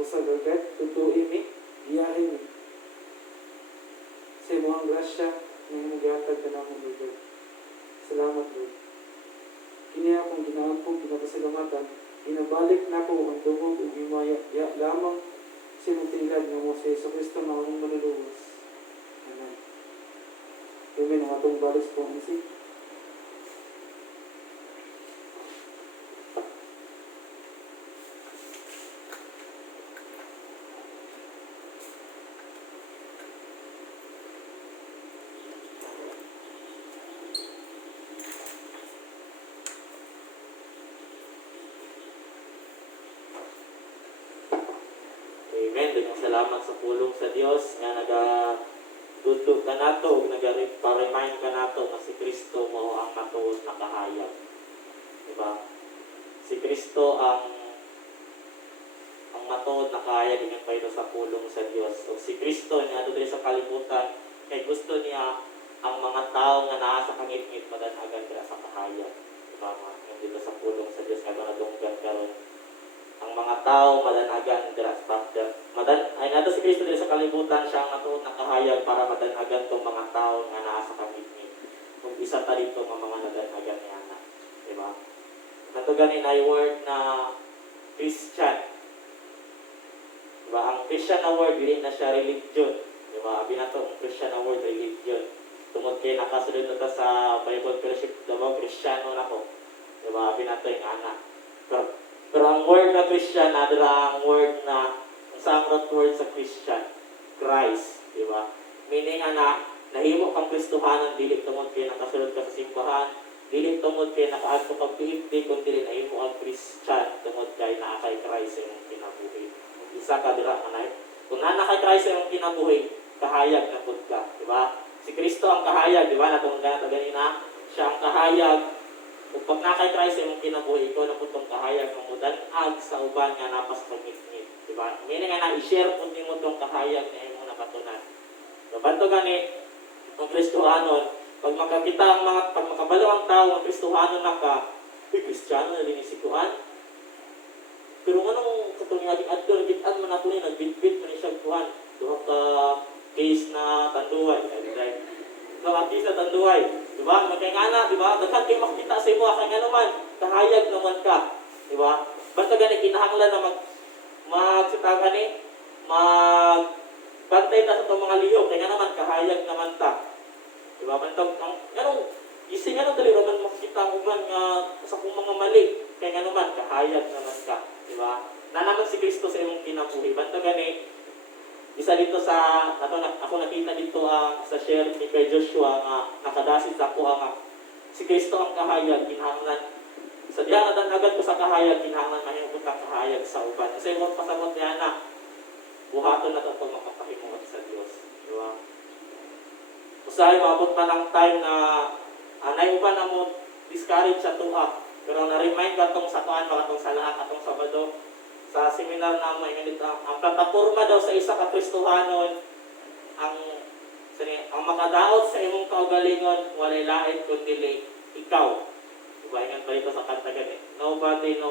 Usa gagat, tutuin mi, biyahin mi. Sa imong grasya, na imong gihatag ka namon, Lord. Salamat, Lord. Kini akong ginaangkong ginapasalamatan, ginabalik na ko ang dungog ug himaya lamang sa imong tingkad nga mo sa Hesus Kristo nga among manluluwas. Amen. Amen ang atong balis po ang isip. Amen. Daghang salamat sa pulong sa Dios nga nagatuto ka nato, nagpa-remind ka nato nga si Kristo mo ang matuod na kahayag. Diba? Si Kristo ang matuod na kahayag nga paydo sa pulong sa Dios. So si Kristo niya dito sa kalibutan kay gusto niya ang mga tao nga naa sa kangit-ngit madanagan dira sa kahayag. Diba? Nga dito sa pulong sa Dios nga nadunggan karon ang mga tao madanagan dira sa ay nato si Kristo diri sa kalibutan siya ang matuod na kahayag para madanagan tong mga tao nga naa sa kangit-ngit. Kung isa ta dito nga mga nadanagan niya na, di ba? Nato ganin ay word na Christian. Di ba? Ang Christian na word dili na siya religion. Di ba? Abi na to ang Christian na word religion. Tungod kay nakasulod na ta sa Bible Fellowship daw Kristiyano na ko. Di ba? Abi na to yung anak. Pero ang word na Christian, nadala ang word na, ang samrot word sa Christian, Christ, di ba? Meaning nahimo kang Kristohanan, dili tungod kay nakasulod ka sa simbahan, dili tungod kay nakaadto kang PhD, kundi nahimo ang Christian, tungod kay naa kay Christ sa imong kinabuhi. Isa ka dira manay. Kung naa kay Christ sa imong kinabuhi, kahayag na pud ka, di ba? Si Kristo ang kahayag, di ba? Natungod ka ganina, siya ang kahayag. Kung pag na kay Christ ay mong kinabuhi, ikaw na po itong kahayag ng mudanag sa uban nga napas kagit-ngit. Diba? Meaning nga na-share po mo itong kahayag na imong nakatunan. So, banto gani, ang Kristohanon, pag makabalo ang tao, ang Kristohanon na ka, Kristiyano na din isikuan. Pero anong katong ating adler, bitan mo na ito nagbitbit mo ni siya kuhan. Duha ka case na tanduay. Case na tanduay. Diba? Magkangana, diba? Daghan kay makita sa imo kay naman, kahayag naman ka. Diba? Basta gani kinahanglan na magsita gani, bantay ta sa itong mga lihok, kaya naman kahayag naman ta. Diba? Bantag anong ising dali naman makita ang uban nga sa kung mga mali, kaya naman kahayag naman ka. Diba? Na naman si Kristo sa imong kinabuhi. Bantag gani, isa dito sa, ako nakita dito sa share ni kay Joshua nga nakadasit sa ako si Kristo ang kahayag, kinahanglan. Sa diyan agad ko sa kahayag, kinahanglan mahimot ang kahayag sa uban. Kasi mo pasabot niya na, buhaton na ito pag makapahimuot sa Diyos. Diba? Usahay, maabot pa ng time na naiuban na mo discourage sa tuha. Pero na-remind ka itong sa tuhan, itong sa lahat, itong Sabado. Sa seminar na may ang plataporma daw sa isa ka Kristohanon ang makadaot sa imong kaugalingon walay lain kundi ikaw. Diba? Ingat pa dito sa kanta gani. Nobody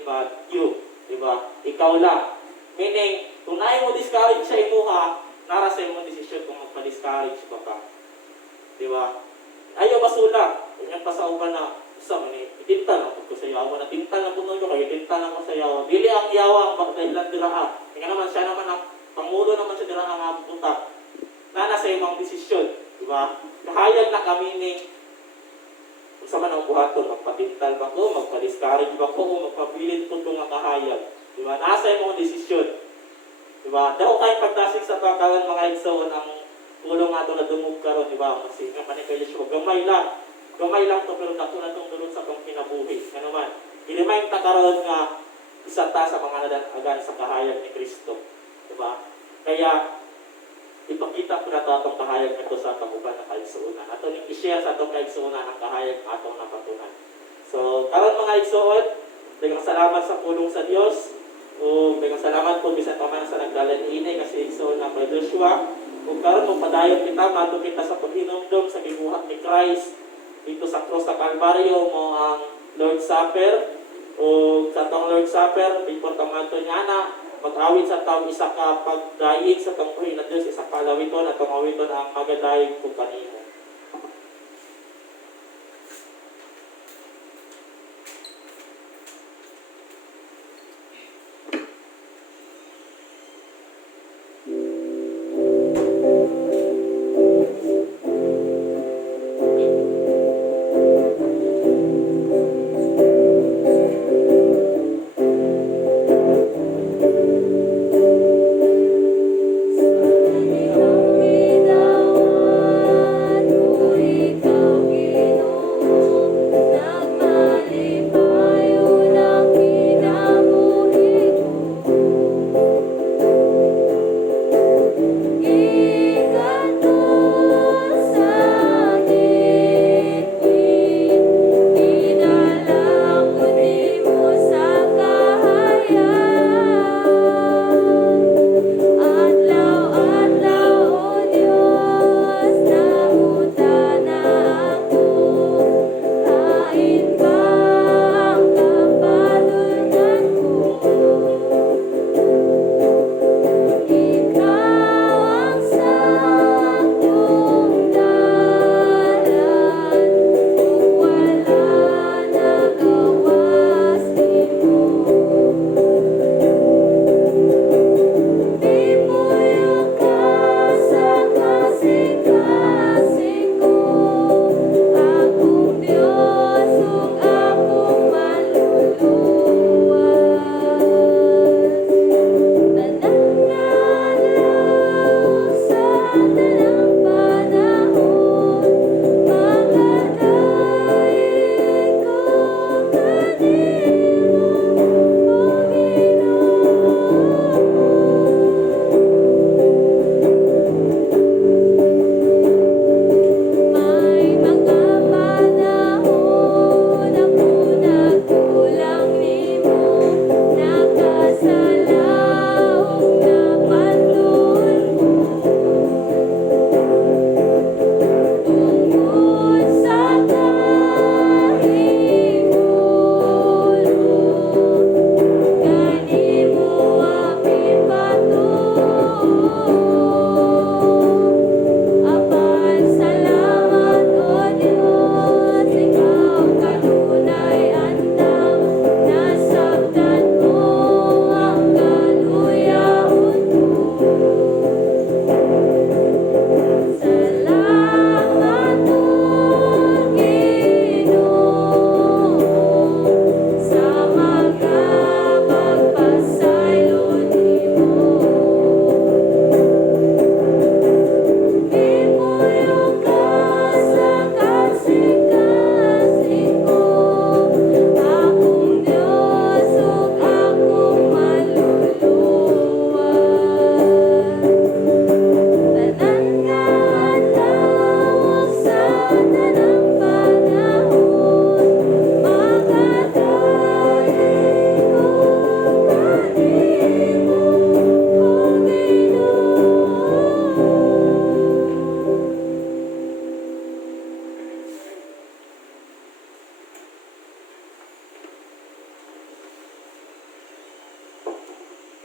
but you. Diba? Ikaw lang. Meaning, kung naay mo discourage sa imuha, nara sa imong desisyon kung magpa-discourage ka pa. Diba? Ayaw basula. Kung pa sa uban na sa mani, itinta lang ko sa yawa na tinta lang puno ko kay tinta lang ko sa yawa. Dili ang yawa ang pagdahilan dira. Kaya naman siya naman ang pangulo naman siya dira nga puta. Na nasa imong desisyon, di ba? Kahayag na kami ni kung sa man ang buhaton, magpatintal ba ko, magpa-discourage ba ko, o magpabilit ko nga kahayag. Di ba? Nasa imong desisyon. Di ba? Daw kay pagdasig sa pagkalan mga igsoon ang tulong ato na dumog karon, di ba? Kasi nga man kay Yeshua, gamay lang to pero dako na itong dulot sa itong kinabuhi. Nga naman, i-remind ta karon nga isa ta sa mga nadanagan sa kahayag ni Kristo. Diba? Kaya, ipakita ko na ito itong kahayag nito sa kabuban na kaigsuunan. Ato ning i-share sa itong kaigsuunan ang kahayag na atong napatunan. So, karon mga igsuon, daghang salamat sa pulong sa Dios. O daghang salamat po bisan pa man sa nagdalan ini kasi igsuon na Brother Joshua. Ug karon magpadayon kita mato kita sa paghinumdom sa gibuhat ni Christ dito sa cross sa Kalbaryo mo ang Lord Supper o sa tong Lord Supper before kamato niya na mag-awit sa taong isa ka pagdayig sa tungkuhin na Diyos isa ka alawiton at awiton ang magadayig kung kanino.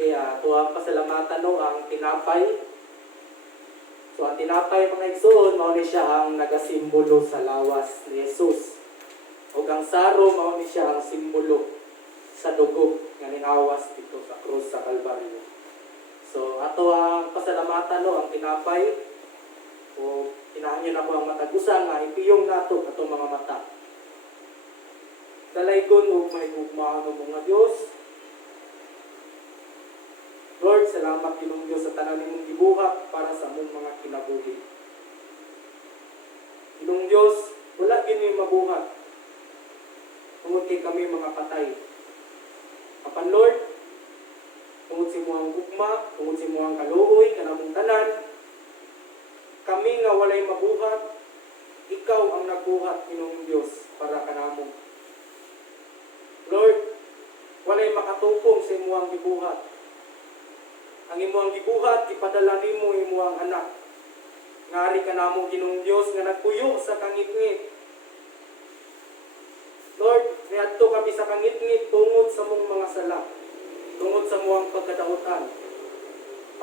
Kaya tuwang pasalamatan no ang tinapay. So ang tinapay mga igsoon, mao ni siya ang nagasimbolo sa lawas ni Jesus. O ang saro, mao ni siya ang simbolo sa dugo nga ninawas dito sa krus sa Kalbaryo. So ato ang pasalamatan no ang tinapay. O kinahanglan ako ang matagusan nga ipiyong nato atong mga mata. Dalaygon og may gugmaan ng mga Dios. Lord, salamat Ginoong Dios sa tanan nimong gibuhat para sa among mga kinabuhi. Ginoong Dios, wala gini mabuhat. Tungod kay kami mga patay. Apan Lord, tungod si mo ang gugma, tungod si mo ang kaluoy, kanamong tanan, kami nga walay mabuhat, ikaw ang nagbuhat Ginoong Dios para kanamo. Lord, walay makatupong sa imo ang gibuhat. Ang imo ang gibuhat, ipadala nimo imo ang anak Ngari ka namo Ginoong Dios nga nagpuyo sa kangit-ngit. Lord, niadto kami sa kangit-ngit tungod sa mong mga sala, tungod sa muang pagkadautan.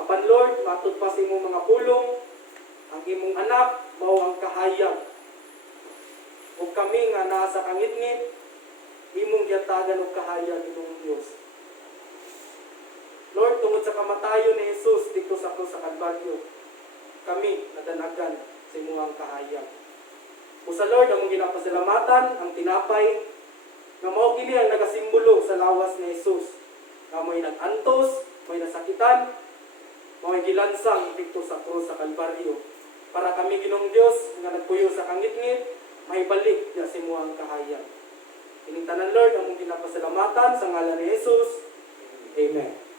Apan Lord, matud pa sa imong mga pulong, ang imong anak mao ang kahayag. Ug kami nga naa sa kangit-ngit, imong yatagan og kahayag Ginoong Dios. Lord, tungod sa kamatayon ni Jesus dito sa krus sa Kalbaryo, kami nadanagan sa imong kahayag. O sa Lord, among ginapasalamatan ang tinapay na mao kini ang nagasimbolo sa lawas ni Jesus. Na mo'y nag-antos, mo'y nasakitan, mo'y gilansang dito sa krus sa Kalbaryo. Para kami Ginoong Dios nga nagpuyo sa kangit-ngit, mahibalik niya sa imong kahayag. Ining tanan Lord, among ginapasalamatan sa ngalan ni Jesus. Amen.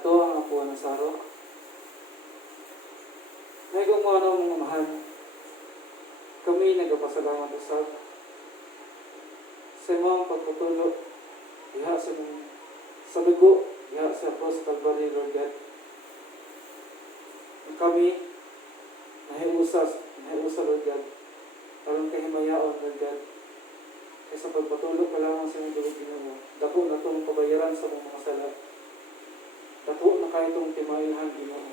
Ato ang ako ng saro. May kung ano mga mahal. Kami nagpasalamat usab sa imong pagpatulo diha sa dugo diha sa cross Calvary, Lord God. Kami nahiusa Lord God aron kahimayaon, Lord God, kaysa pagpatulo pa lamang sa imong dugo Ginoo. Dako na itong pabayaran sa mga sala. Dako na kayo itong timailhan Ginoo.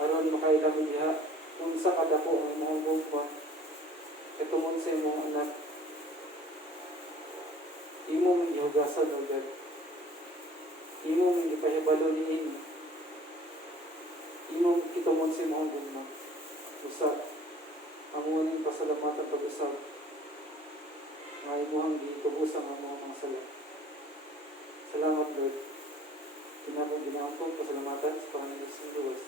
Aron makailang diha kung sa kadako ang imong bugma itungod sa imong anak. Imong ihugasan, Lord God. Imong ipahibalo niini. imong kitumon sa imong gugma. Usab ang uning pasalamatan pag-usab nga imuhang gitubusan ang mga sala. Salamat Lord. Kinabang ginaampong pasalamatan sa Panginoon sa Diyos.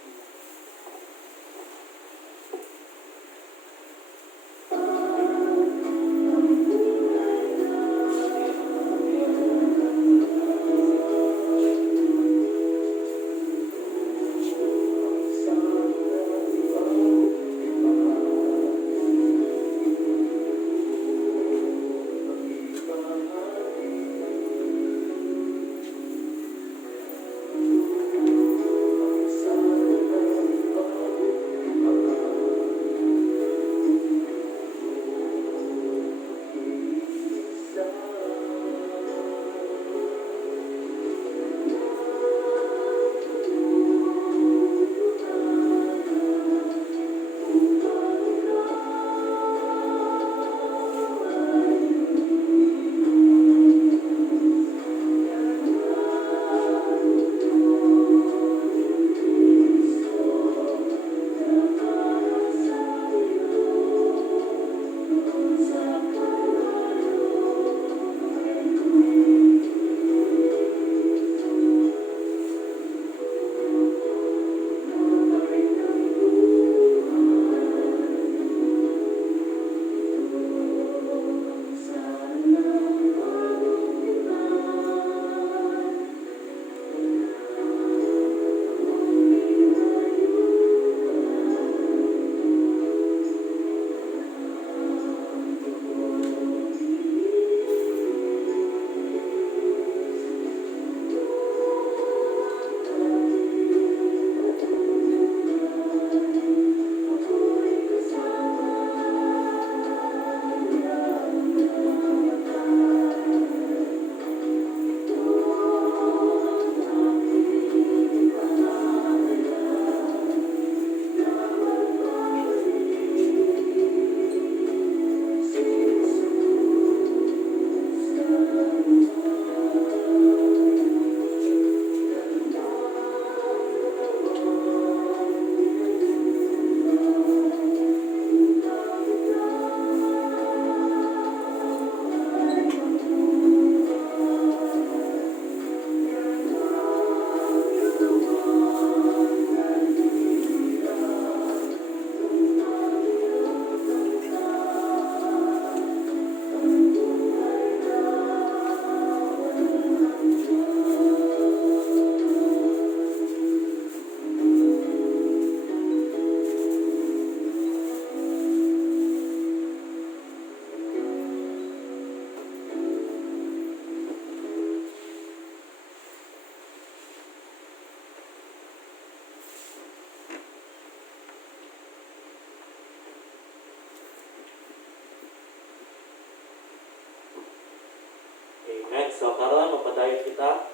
Amen. So karon mapadayon kita.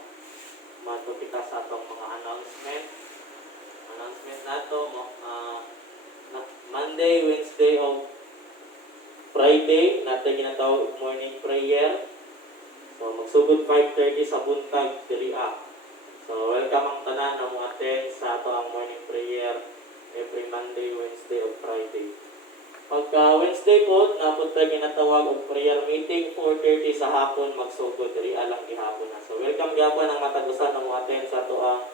Mato kita sa atong mga announcement. Announcement nato Monday, Wednesday o Friday natin ginatawag morning prayer. So magsugod 5:30 sa buntag diri So welcome ang tanan na mo attend sa ato ang morning prayer every Monday, Wednesday o Friday. Pagka Wednesday po, napod tayo ginatawag og prayer meeting 4:30 sa hapon magsugod diri alang gihapon na. So welcome gyapon ang matag-usan na mo attend sa ato ang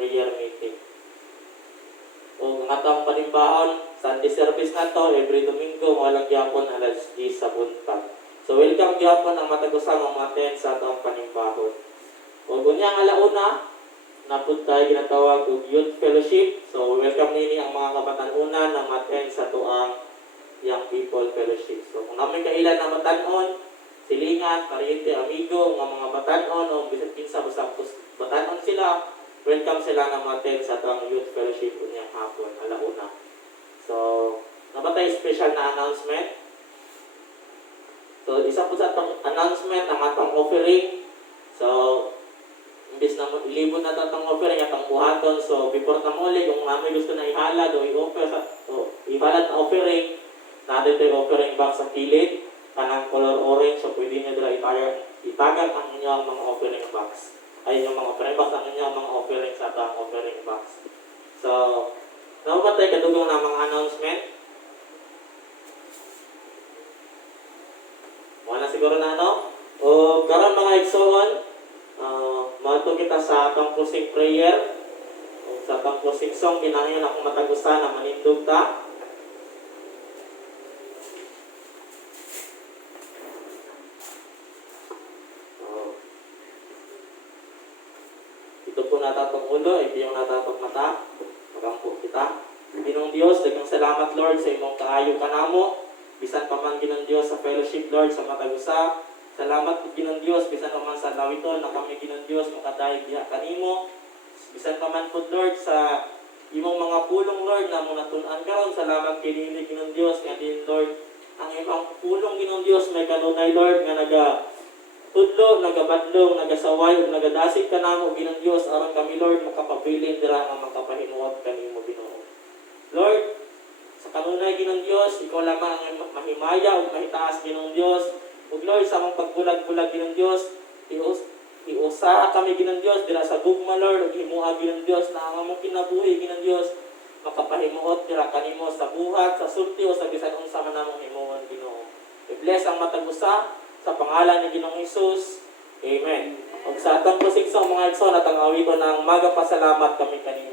prayer meeting. O ang atong panimbaon Sunday service na to every Domingo walang gyapon alas 10 sa buntag. So welcome gyapon ang matag-usan nga mo attend sa ato ang panimbaon. O gunyang alauna napod tayo ginatawag og youth fellowship. So welcome nini ang mga kabatan-unan na ma-attend sa ato ang Young People Fellowship. So kung namin kailan na matanon, silingan, pariente, amigo, nga mga batanon o bisan kinsa basta batanon sila, welcome sila na ma-attend sa atong Youth Fellowship unyang hapon, alauna. So, nabatay special na announcement. So, isa po sa atong announcement ang atong offering. So, imbis na ilibot na atong offering atong buhaton. So, before na muli, kung namin gusto na ihalad o i-offer o ihalad na offering, natin ito yung offering box sa kilid, kanang color orange, so pwede nyo dila itagan ang inyong mga offering box. Ay, yung mga offering box, ang inyong mga offering sa atong offering box. So, namatay kadugong na mga announcement. Wala siguro na ano. O karon mga igsoon, maadto kita sa atong closing prayer. O sa atong closing song, kinahanglan akong matagusan na manindog ta. Ito po natatong ulo, ito yung natatong mata. Magampo kita. Ginong Dios, daghang salamat Lord sa imong kaayo kanamo. Bisan pa man Ginong Dios sa fellowship Lord sa matagusa. Salamat po Ginong Dios bisan pa man sa lawiton na kami Ginong Dios makadayeg diha kanimo. Bisan pa man po Lord sa imong mga pulong Lord na mo natun-an karon. Salamat kinili Ginong Dios nga din Lord. Ang imong pulong Ginong Dios may kanunay Lord nga tudlo, nagabadlong, nagasaway, ug nagadasig ka namo Ginong Dios aron kami Lord makapabilin dira nga makapahimuot kanimo Ginoo. Lord, sa kanunay Ginong Dios, ikaw lamang ang mahimaya ug mahitaas Ginong Dios. Ug Lord sa among pagbulag-bulag Ginong Dios, iusa kami Ginong Dios dira sa gugma Lord ug himuha Ginong Dios na ang among kinabuhi Ginong Dios makapahimuot dira kanimo sa buhat, sa sulti o sa bisan unsa man namong himuon Ginoo. I-bless ang matag usa sa pangalan ni Ginoong Hesus. Amen. Ug sa atong closing song mga igsoon, atang awiton ng magapasalamat kami kanimo.